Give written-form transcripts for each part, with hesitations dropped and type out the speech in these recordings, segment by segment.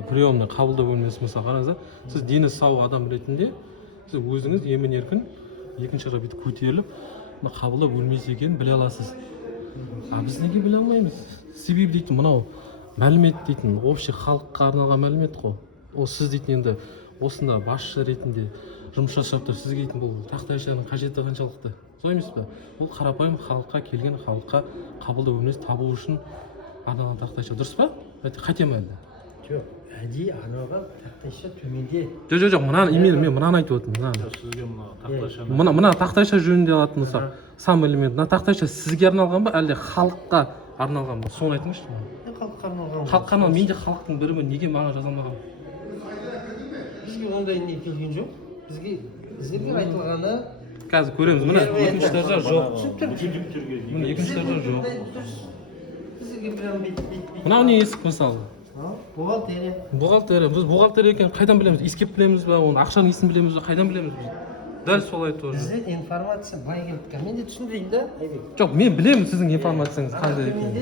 приемный қабылдау бөлмесі мысалы қараңыз, сіз дені сау адам ретінде сіз өзіңіз емін еркін екінші жаққа бүйтіп көтеріліп мына қабылдау бөлмесі екенін біле аласыз. А біз неге біле алмаймыз? Себебі дейтін мынау мәлімет дейтін общий халыққа арналған мәлімет қой. Ол сіз дейтін енді осында басшы ретінде жұмыс жасап тұр, сізге дейтін бұл тақтайшаның қажеті қаншалықты? Солай емес пе? Бұл қарапайым халыққа келген халыққа қабылдау бөлмесі табу үшін арналған тақтайша, дұрыс па? Қате ма әлде? Жоқ, әдейі анаған тақтайша төменде. Жоқ, мен мынаны айтып отырмын. Сізге мына тақтайша. Мына тақтайша жөнінде алатын болсақ, сам элемент. Мына тақтайша сізге арналған ба, әлде халыққа арналған ба? Соны айтыңызшы. Халыққа арналған. Халыққа арналған, мен де халықтың бірімін, неге маған жаза алмаған? Бізге ондай не келген жоқ. Бізге айтылғаны Қазір көреміз. Мына екінші этажда жоқ. Мына екінші этажда жоқ. Бізге прям бит. Мынау не есік мысалы? Бухгалтерия. Бухгалтерия. Біз бухгалтерия екенін қайдан білеміз? Иіскеп білеміз ба? Оның ақшаның иісін білеміз ба? Қайдан білеміз біз? Дәл солай тоже. Бізде информация бай келді. Мен де түсіндірейін да, Айбек. Жоқ, мен білемін сіздің информацияңыз қандай екенін.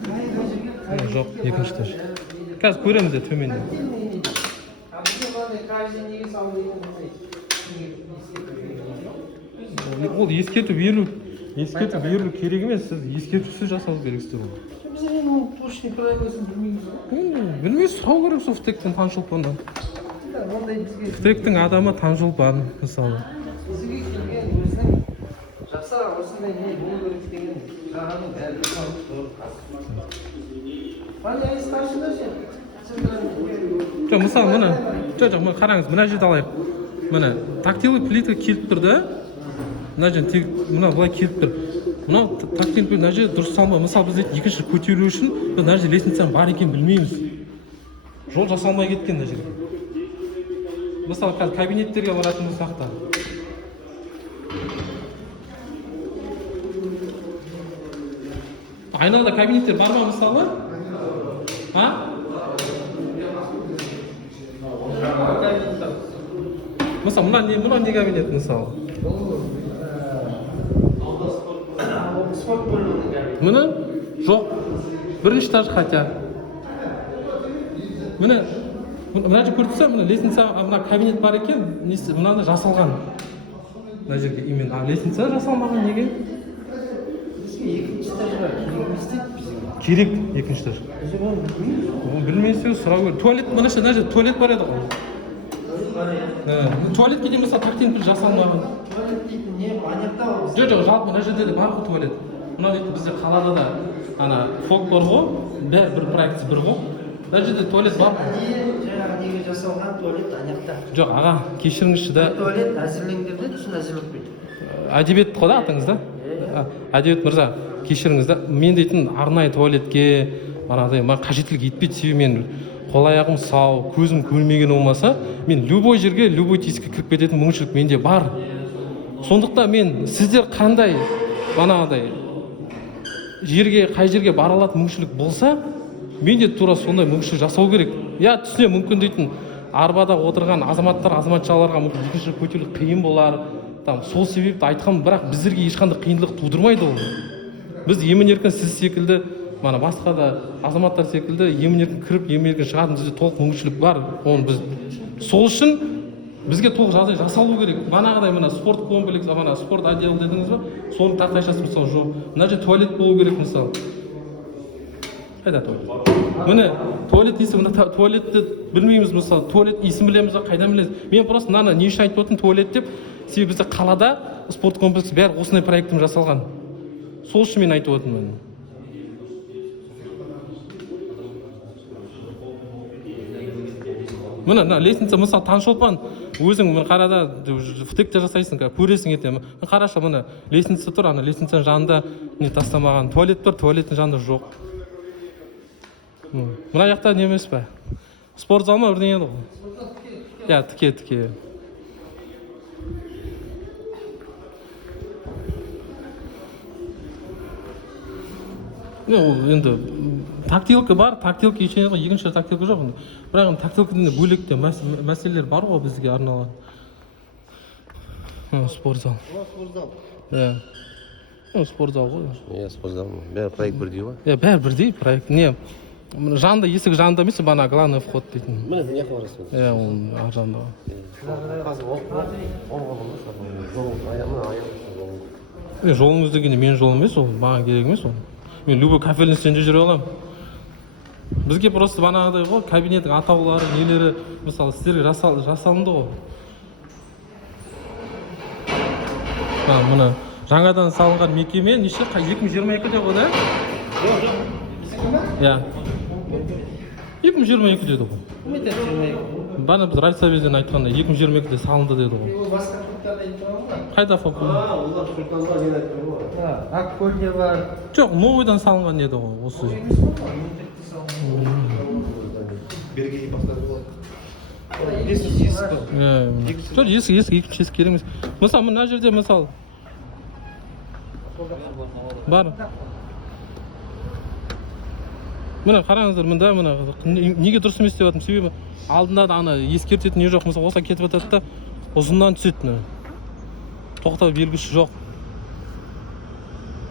Төменде Жоқ, екінші этаж. Қазір көреміз де төменде. Ол ескерту берілу керек емес, сіз ескертусіз жасау керексіздер ол. Біз оның точный правиласын білмейміз. Білмейсіз, сұрау керек сол ВТЭК-тен Таңшолпаннан. Ондай бізге ВТЭК-тің адамы Таңшолпан мысалы. бізге келген өзінің жақсы осындай не болу керек деген жағаның бәрі Жоқ, мысалы мына, мына қараңыз, мына жерді алайық. Мына тактилы плитка келіп тұр да. Мына жерде мына былай келіп тұр. Мына тактилы плитка мына жерде дұрыс салма. Мысалы біз дейтін екінші көтеру үшін біз мына жерде лестницаның бар екенін білмейміз. Жол жасалмай кеткен мына жерде. Мысалы қазір кабинеттерге баратын болсақ та. Айналада кабинеттер бар ма мысалы? Мысалы мына не кабинет мысалы? спорт бөлімінің кабинеті. Міне жоқ. Бірінші этаж хотя. Міне мына жерде көрдіңіз ба? Міне лестница, мына кабинет бар екен, мынада жасалған. Мына жерге именно лестница жасалмаған неге? Екінші этажға керек істейді бізге. Керек екінші этаж. Біз оны білмейміз. Оны білмейсіз, сұрау керек. Туалет, мына жерде туалет бар еді ғой. Туалетке де мысалы тактильный жасалмаған. Туалет дейтін не анекта бар. Жоқ, жалпы мына жерде де бар ғой туалет. Мына дейтін бізде қалада да ана фок бар ғой, бір проект бір ғой. Мына жерде туалет бар. Жаңағы неге жасалған туалет анекта. Жоқ, аға, кешіріңізші да. Туалет әзірлеңдер де түсін әзірлетпейді. Әдебиет қой да атыңыз да? Әдебиет мырза, кешіріңіз да. Мен дейтін арнайы туалетке мынадай маған қажеттілік етпейді, себебі мен қол аяғым сау, көзім көрмеген болмаса, мен любой жерге, любой тесікке кіріп кететін мүмкіншілік менде бар. Сондықтан мен сіздер қандай бағанағыдай жерге, қай жерге бара алатын мүмкіншілік болса, мен де тура сондай мүмкіншілік жасау керек. Я түсінемін, мүмкін дейтін арбада отырған азаматшаларға мүмкін екінші көтерілу қиын болар. Сол себепті айтқам, бірақ біздерге ешқандай қиындық тудырмайды ол. Біз емін-еркін сіз секілді, басқа да азаматтар секілді емін-еркін кіріп, емін-еркін шығатын бізде толық мүмкіншілік бар. Оны біз сол үшін бізге толық жағдай жасалу керек. Бағанағыдай мына спорт комплекс, спорт отдел дедіңіз ба? Соның тақтайшасы мысалы жоқ. Мына жерде туалет болу керек мысалы. Қайда туалет? Міне туалет иісі, мына туалетті білмейміз мысалы. Туалет иісін білеміз ба? Қайдан білеміз? Мен просто мынаны не үшін айтып отырмын туалет деп? Себебі бізде қалада спорт комплекс бәрі осындай проектім жасалған. Сол үшін мен айтып отырмын. Мына лестница мысалы Таңшолпан өзің қарада ВТЭК-те жасайсың, көресің ертең. Қарашы, мына лестница тұр, ана лестницаның жанында не тастамаған. Туалет бар, туалеттің жанында жоқ. Мына жақта не емес пе? Спорт зал ма бірдеңе еді ғой? Я, тіке. Ол енді тактилка бар, тактилка ешене ғой, екінші тактилка жоқ. Бірақ тактилкадан бөлек те мәселелер бар ғой бізге арналған. Спорт зал. Спорт зал ғой. Спорт зал. Бәрі проект бірдей ба? Бәрі бірдей проект. Не? жанында есік жанында емес бана главный вход дейтін. міне не қыларсың Иә, ол ар жағында. қазір Жолыңыз дегенде менің жолым емес, ол маған керек емес ол. Мен любой кафельностьте жүре аламын. Бізге просто банағыдай ғой, кабинеттің атаулары, нелері, мысалы сіздерге жасалынды ғой. Мына жаңадан салынған мекеме неше 2022-де ғой да? Иә. 2022 деді ғой. Бана біз райсоветтен айтқанда 2022-де салынды деді ғой. Ол басқа топтарда айтып тұрған ғой. Қайда фокус? олар Сұлтанға нені айтып тұр ғой Ақкөлде бар. Жоқ, новойдан салынған еді ғой осы. бергей бастады ғой Жоқ, екінші есік керек емес. Мысалы, мына жерде мысалы бар. Мына қараңыздар, мында мына неге дұрыс емес деп жатырмын, себебі алдында да ана ескертетін не жоқ, мысалы осылай кетіп жатады да ұзыннан түседі мына. Тоқтау белгісі жоқ.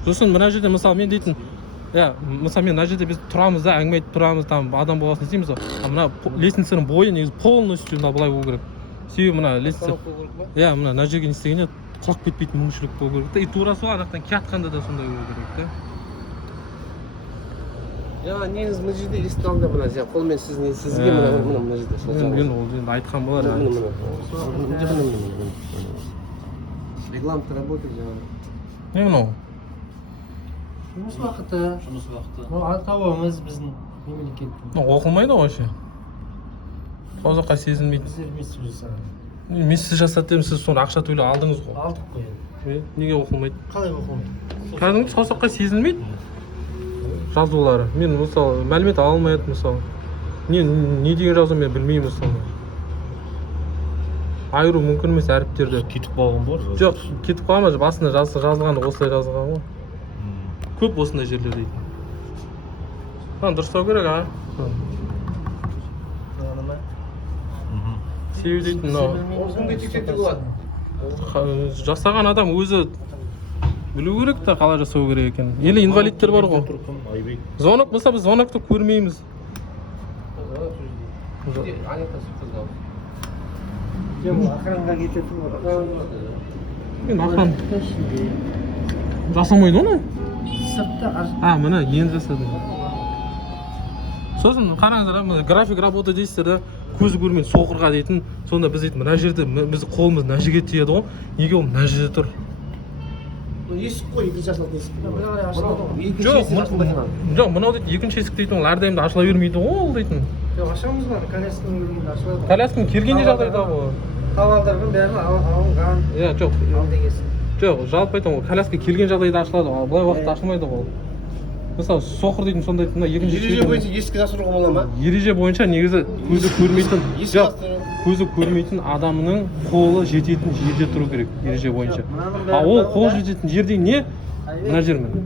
Сосын мына жерде мысалы мен дейтін, иә, мысалы мен мына жерде біз тұрамыз да, әңгіме айтып тұрамыз, там адам болғасын істейміз ғой. Мына лестницаның бойы негізі полностью мына былай болу керек. Себебі мына лестница, иә, мына жерге не істегенде құлап кетпейтін мүмкіншілік болу керек та. И тура сол арақтан келатқанда да сондай болу керек та. негізі мына жерде есіктің алдында мына қолмен сізге мына жерде Мен ол жерде айтқан болар. регламент работает жаңағы Не мынау? Жұмыс уақыты. Бұл атауымыз біздің мемлекеттің. Оқылмайды ғой вообще. Сол жаққа сезілмейді. Біздер миссия жасаған. Мен сіз жасады дедім, сіз соны ақша төлеп алдыңыз ғой. Алдық қой. Неге оқылмайды? Қалай оқылмайды? Кәдімгі сол жаққа сезілмейді жазулары. Мен мысалы мәлімет ала алмайды мысалы. Не деген жазу мен білмеймін мысалы. Айыру мүмкін емес әріптерді. Кетіп қалған бар. Жоқ, кетіп қалма, басында жазылғанда осылай жазылған ғой. Көп осындай жерлер дейді. Дұрыстау керек, а? Себебі дейтін, жасаған адам өзі білу керек та қалай жасау керек екен. Или инвалидтер бар ғой. Звонок болса біз звонокты көрмейміз. Охранға кететін ғой. Мен охран жасамайды оны. Сыртта Міне енді жасады. Сосын қараңыздар, график работа дейсіздер да, көзі көрмейді соқырға дейтін. Сонда біз дейтін, мына жерде біз қолымыз мына жерге тиеді ғой. Неге ол мына жерде тұр? есік қой екінші ашылатын есік Жоқ, мынау дейтін екінші есік дейтін, ол әрдайым ашыла бермейді ғой ол дейтін. Жоқ, ашамыз бар, колясканың келгенде ашылады. Колясканың келгенде жағдайда ғой. Тауарлардың бәрін алынған. Иә, жоқ. Алды келсін. Жоқ, жалпы айтамын, коляска келген жағдайда ашылады, былай уақытта ашылмайды ғой. Мысалы, соқыр дейтін сондай мына екінші ереже бойынша есікті ашыруға бола ма ереже бойынша негізі көзі көрмейтін, жоқ, көзі көрмейтін адамның қолы жететін жерде тұру керек ереже бойынша. Ол қол жететін жерде не? Мына жер міне.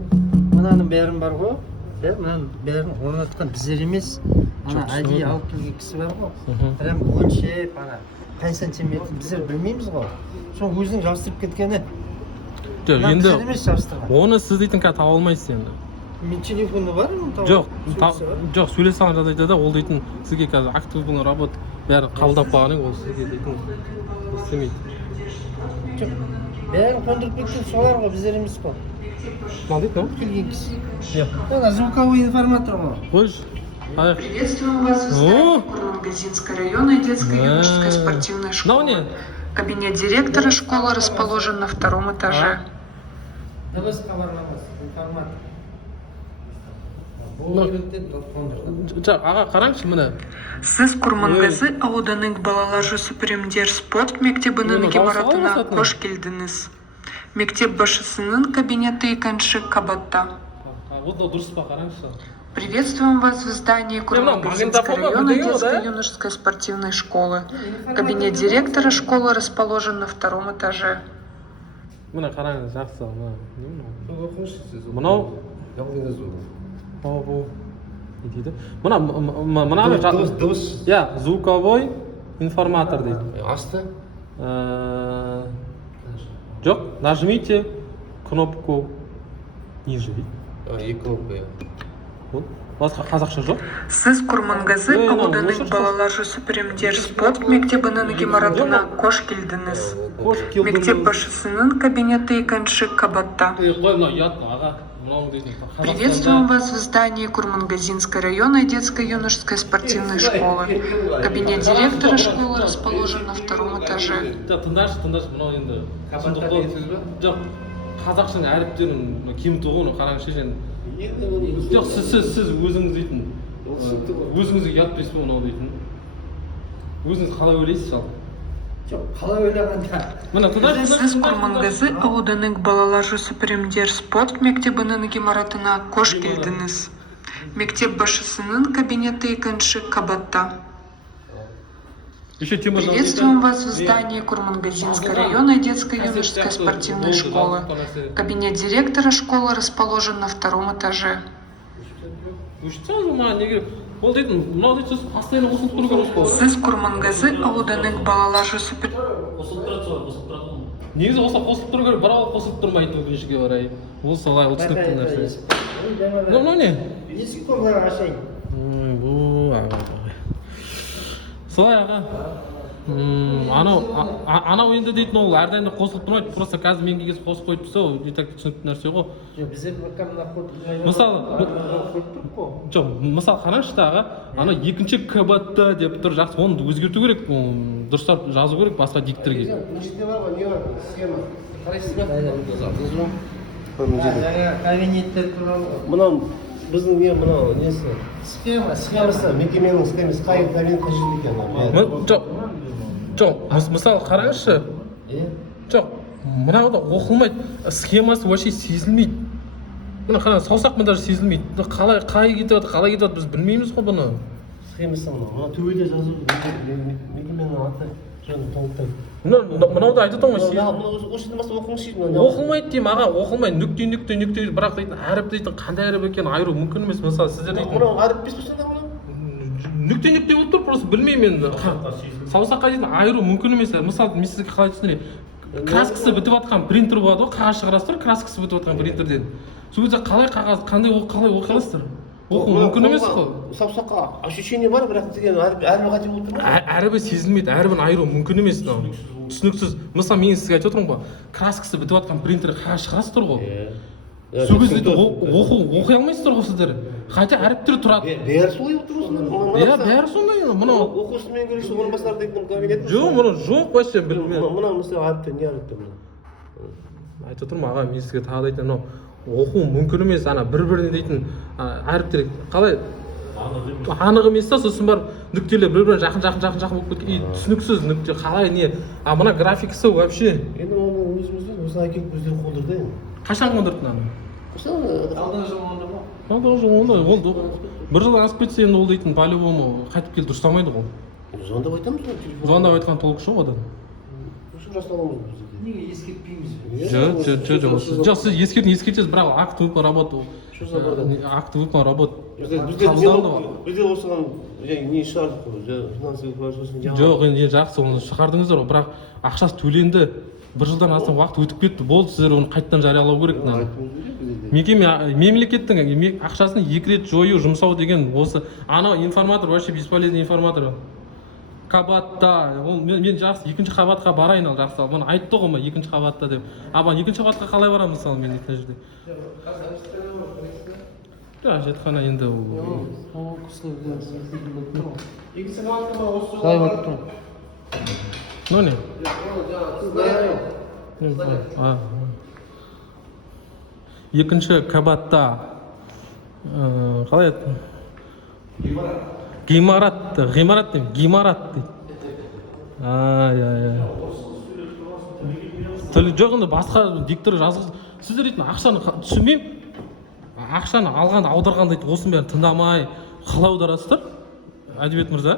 Мынаның бәрін бар ғой. Мынаның бәрін орнатқан біздер емес. Ана әдейі алып келген кісі бар ғой. Прям өлшеп, ана қай сантиметр біздер білмейміз ғой. Сол өзінің жабыстырып кеткені. Жоқ, енді емес жабыстырған. оны сіз дейтін таба алмайсыз енді. Мен телефоны бар ма? Жоқ, сөйлесе алған жағдайда да ол дейтін сізге қазір активный работа бәрі қабылдап қойғаннан ол сізге дейтін істемейді. Жоқ, бәрін қондырып кеткен солар ғой, біздер емес қой. Мал дейді, ау? Келген кісі. Иә. Ана звуковой информатор ғой. Қойшы. Приветствуем вас в здании Курмангазинской районной детско-юношеской спортивной школы. Кабинет директора школы расположен на втором этаже. Дыбыс хабарламасы, информатор. Аға, қараңызшы міне. Сіз Курмангазы ауданының балалар жасөспірімдер спорт мектебінің ғимаратына қош келдіңіз. Мектеп басшысының кабинеті екінші қабатта. Вот дұрыс па, қараңызшы. Приветствуем вас в здании Курмангазинской районной детско-юношеской спортивной школы. Кабинет директора школы расположен на втором этаже. Міне қараңыз, жақсы. Мынау бұл не дейді? Мына дыбыс иә, звуковой информатор дейді. асты жоқ, нажмите кнопку ниже дейді. екі кнопка Вот. басқа қазақша жоқ. Сіз Курмангазы Ой, мынау ауданының осы балалар жасөспірімдер спорт мектебінің ғимаратына қош келдіңіз. Қош келдіңіз. Мектеп басшысының кабинеті екінші қабатта. Қой мынау ұят аға. Мынау дейтін. Приветствуем вас в здании Курмангазинской районной детско-юношеской спортивной школы. Кабинет директора школы расположен на втором этаже. Тыңдашы, мынау енді. Жоқ, қазақшаның әріптерін кеміту ғой, қараңызшы енді. Жоқ, сіз өзіңіз дейтін. Өзіңізге ұятпайсыз ба мынау дейтін. Өзіңіз қалай ойлайсыз ал? Жоқ, қалай ойлағанда. Мына тыңдашы. Сіз Курмангазы ауданының балалар жасөспірімдер спорт мектебінің ғимаратына қош келдіңіз. Мектеп басшысының кабинеті екінші қабатта. Приветствуем вас в здании Курмангазинской районной детско-юношеской спортивной школы. Кабинет директора школы расположен на втором этаже. Ол дейтін, мынау дейтін, сіз постоянно қосылып тұру кересіз қой. Сіз Курмангазы ауданының балалар жасөспірімдер. Негізі қосылып тұру керек, бірақ қосылып тұрмайды өкінішке орай. Ол солай, ол түсінікті нәрсе. Мынау не? Есік қой бұлар ашайын. Солай аға. Анау енді дейтін ол әрдайым да қосылып тұрмайды, просто қазір мен келгесіп қосып қойып тұрса, ол не так түсінікті нәрсе ғой. Жоқ, біздер мына Мысалы, қараңызшы аға, ана екінші КБТ деп тұр, жақсы, оны өзгерту керек, дұрыстап жазу керек басқа дикторге. Бұл жерде бар ғой, не бар? Схема. Қарайсыз ба? жаңа кабинеттер туралы ғой. Мынау біздің не мынау несі? Схемасы. Мекеменің схемасы қай кабинет қажет екен? Жоқ, мысалы қараңызшы. Жоқ, мынау да оқылмайды, схемасы вообще сезілмейді. Мына қараңыз, саусақпен даже сезілмейді. Қалай кетіп жатыр, біз білмейміз ғой бұны. Схемасы мынау төбеде жазу мекеменің аты жөнін толықтайды. Мынауды айтып тұрмын ғой. Осыдан басқа оқыңызшы. Оқылмайды деймін аға, оқылмайды. Нүкте, бірақ дейтін әріп дейтін қандай әріп екенін айыру мүмкін емес. Мысалы сіздер дейтін. Мынау әріп 5 сонда мынау? Нүкте болып тұр, просто білмеймін енді. Саусаққа дейтін айыру мүмкін емес. Мысалы мен сізге қалай түсіндірейін. Краскасы бітіп жатқан принтер болады ғой, қағаз шығарасыз тұр, краскасы бітіп жатқан принтерден. Сол кезде қалай қағаз, қалай оқи аласыздар? Оқу мүмкін емес қой. Саусаққа ощущение бар, бірақ деген әрбір қате болып тұр ма? Әрбір сезілмейді, әрбірін айыру мүмкін емес. Түсініксіз. Мысалы мен сізге айтып отырмын ғой, краскасы бітіп жатқан принтер қағаз шығарасыз тұр ғой. Сол кезде оқи алмайсыздар ғой сіздер. Хотя әріптер тұрады. Бәрі солай болып тұр осында. Бәрі сондай. Мынау оқушымен көресіз, орынбасар дейтін кабинет. жоқ, мынау жоқ вообще білмеймін. Мынау мысалы әріптер не әріптер мынау? Айтып отырмын аға, мен сізге тағы да айтайын, мынау оқу мүмкін емес, ана бір-біріне дейтін әріптер қалай анық емес та, сосын барып нүктелер бір-біріне жақын болып кеткен. Түсініксіз нүкте қалай не? Мына графикасы вообще. Енді оны өзімізді осылай әкеліп өздері қондырды енді. Қашан қондырдың аны? Алдағы жыл онда ма? Алдағы жыл онда. Ол бір жылдан асып кетсе енді ол дейтін по-любому қайтып келіп дұрыстамайды ғой. Звондап айтамыз ғой телефон. Звондап айтқан толық жоқ одан. Осы жасаламыз біз. Неге ескертпейміз? Жоқ, сіз ескертесіз, бірақ акт выполнен работу. Что за бардак? Акт выполнен работу. Бізде осыған не шығардық қой, финансовый процессын жаңа. Жоқ, енді жақсы, оны шығардыңыздар ғой, бірақ ақшасы төленді. Бір жылдан астам уақыт өтіп кетті. Болды, сіздер оны қайттан жариялау керек. Мемлекеттің ақшасын 2 рет жою, жұмсау деген осы анау информатор, вообще бесполезный информатор. Қабатта, мен жақсы екінші қабатқа барайын ал жақсы. Бұны айтты ғой ма екінші қабатта деп. Екінші қабатқа қалай барамын мысалы мен айтқан жерде? Жатқана енді Ол кісілер қалай болып тұр? Ну не? Екінші қабатта қалай еді? Ғимарат деймін, ғимарат дейді. Жоқ, енді басқа диктор жазғыз. Сіздер дейтін ақшаны түсінбеймін. Ақшаны алған, аударған дейді, осының бәрін тыңдамай, қалай аударасыздар? Әдебиет мырза.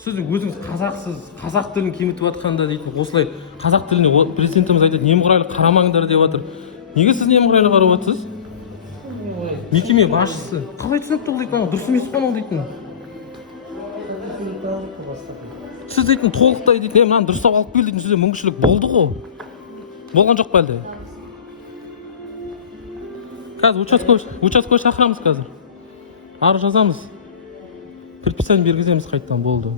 Сіздің өзіңіз қазақсыз, қазақ тілін кемітіп жатқанда дейтін, осылай қазақ тіліне президентіміз айтады, немқұрайлы қарамаңдар деп жатыр. Неге сіз немқұрайлы қарап жатсыз? Мекеме басшысы. Қалай түсінікті ол дейтін, дұрыс емес қой ол дейтін. Сіз дейтін толықтай дейтін, мынаны дұрыстап алып кел дейтін, сізде мүмкіншілік болды ғой. Болған жоқ па әлде? Қазір участковый шақырамыз қазір. арыз жазамыз, предписание бергіземіз қайттан, болды.